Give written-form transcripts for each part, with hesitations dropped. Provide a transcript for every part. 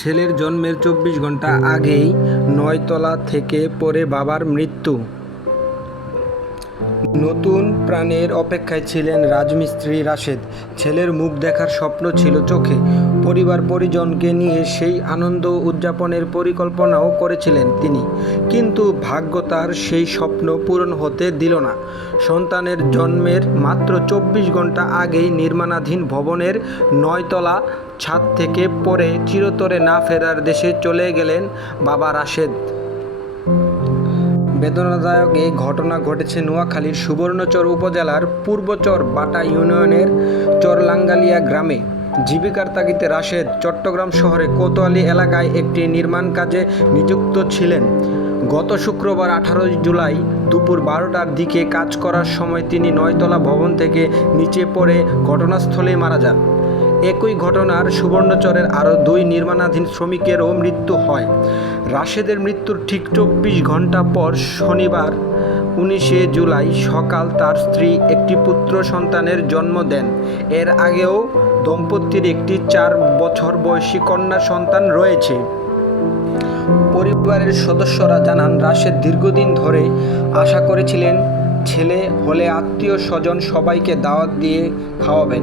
ছেলের জন্মের ২৪ ঘণ্টা আগেই ৯ তলা থেকে পড়ে বাবার মৃত্যু। নতুন প্রাণের অপেক্ষায় ছিলেন রাজমিস্ত্রি রাশেদ। ছেলের মুখ দেখার স্বপ্ন ছিল চোখে। পরিবার পরিজনকে নিয়ে সেই আনন্দ উদযাপনের পরিকল্পনাও করেছিলেন তিনি, কিন্তু ভাগ্য তার সেই স্বপ্ন পূরণ হতে দিল না। সন্তানের জন্মের মাত্র ২৪ ঘণ্টা আগেই নির্মাণাধীন ভবনের ৯ তলা ছাদ থেকে পড়ে চিরতরে না ফেরার দেশে চলে গেলেন বাবা রাশেদ। বেদনাদায়ক এই ঘটনা ঘটেছে নোয়াখালীর সুবর্ণচর উপজেলার পূর্বচর বাটা ইউনিয়নের চরলাঙ্গালিয়া গ্রামে। জীবিকার তাগিদে রাশেদ চট্টগ্রাম শহরে কোতোয়ালি এলাকায় একটি নির্মাণ কাজে নিযুক্ত ছিলেন। গত শুক্রবার ১৮ জুলাই দুপুর ১২টার দিকে কাজ করার সময় তিনি ৯ তলা ভবন থেকে নিচে পড়ে ঘটনাস্থলেই মারা যান। একই ঘটনার সুবর্ণচরের আরও ২ নির্মাণাধীন শ্রমিকেরও মৃত্যু হয়। রাশেদের মৃত্যুর ঠিক ২৪ ঘণ্টা পর শনিবার ১৯ জুলাই সকাল তার স্ত্রী একটি পুত্র সন্তানের জন্ম দেন। এর আগেও দম্পতির একটি ৪ বছর বয়সী কন্যা সন্তান রয়েছে। পরিবারের সদস্যরা জানান, রাশেদ দীর্ঘদিন ধরে আশা করেছিলেন ছেলে হলে আত্মীয় স্বজন সবাইকে দাওয়াত দিয়ে খাওয়াবেন,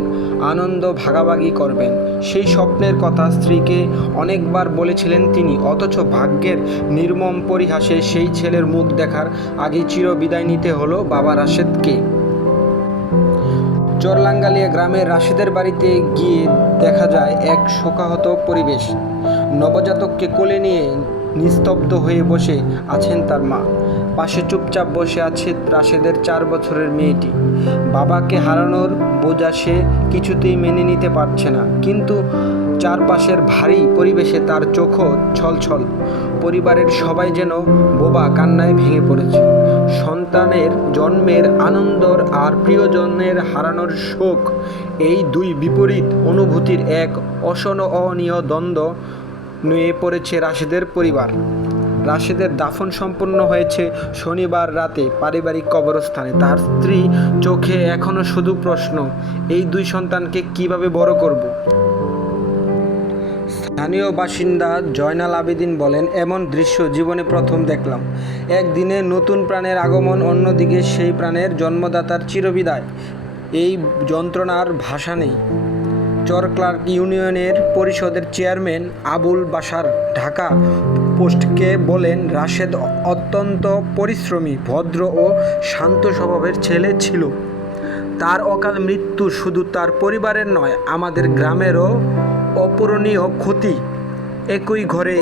আনন্দ ভাগাভাগি করবেন। সেই স্বপ্নের কথা স্ত্রীকে অনেকবার বলেছিলেন তিনি, অথচ ভাগ্যের নির্মম পরিহাসে সেই ছেলের মুখ দেখার আগেই চিরবিদায় নিতে হলো বাবা রাশেদকে। চরলাঙ্গালিয়া গ্রামের রাশেদের বাড়িতে গিয়ে দেখা যায় এক শোকাহত পরিবেশ। নবজাতককে কোলে নিয়ে নিস্তব্ধ হয়ে বসে আছেন তার মা। পাশে চুপচাপ বসে আছে রাশেদের ৪ বছরের মেয়েটি। বাবাকে হারানোর বোঝা সে কিছুতেই মেনে নিতে পারছে না, কিন্তু চারপাশের ভারী পরিবেশে তার চোখও ছলছল। পরিবারের সবাই যেন বোবা কান্নায় ভেঙে পড়েছে। সন্তানের জন্মের আনন্দ আর প্রিয়জনের হারানোর শোক, এই দুই বিপরীত অনুভূতির এক অসহনীয় দ্বন্দ্ব নিয়ে পড়েছে রাশেদের পরিবার। রাশেদের দাফন সম্পন্ন হয়েছে শনিবার রাতে পারিবারিক কবরস্থানে। তার স্ত্রী চোখে এখনও শুধু প্রশ্ন, এই ২ সন্তানকে কিভাবে বড় করব। স্থানীয় বাসিন্দা জয়নাল আবেদিন বলেন, এমন দৃশ্য জীবনে প্রথম দেখলাম। একদিনে নতুন প্রাণের আগমন, অন্যদিকে সেই প্রাণের জন্মদাতার চিরবিদায়। এই যন্ত্রণার ভাষা নেই। চরক্লার্ক ইউনিয়নের পরিষদের চেয়ারম্যান আবুল বাশার ঢাকা পোস্টকে বলেন, রাশেদ অত্যন্ত পরিশ্রমী, ভদ্র ও শান্ত স্বভাবের ছেলে ছিল। তার অকাল মৃত্যু শুধু তার পরিবারের নয়, আমাদের গ্রামেরও অপূরণীয় ক্ষতি। একই ঘরে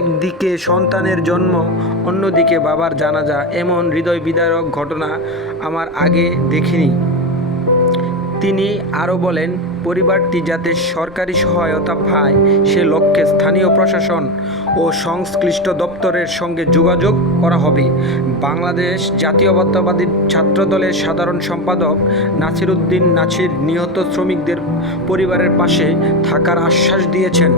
একদিকে সন্তানের জন্ম, অন্যদিকে বাবার জানাজা, এমন হৃদয় বিদারক ঘটনা আমার আগে দেখিনি। তিনি আরও বলেন, পরিবারটি যাতে সরকারি সহায়তা পায় সে লক্ষ্যে স্থানীয় প্রশাসন ও সংশ্লিষ্ট দপ্তরের সঙ্গে যোগাযোগ করা হবে। বাংলাদেশ জাতীয়তাবাদী ছাত্রদলের সাধারণ সম্পাদক নাসির উদ্দিন নাছির নিহত শ্রমিকদের পরিবারের পাশে থাকার আশ্বাস দিয়েছেন।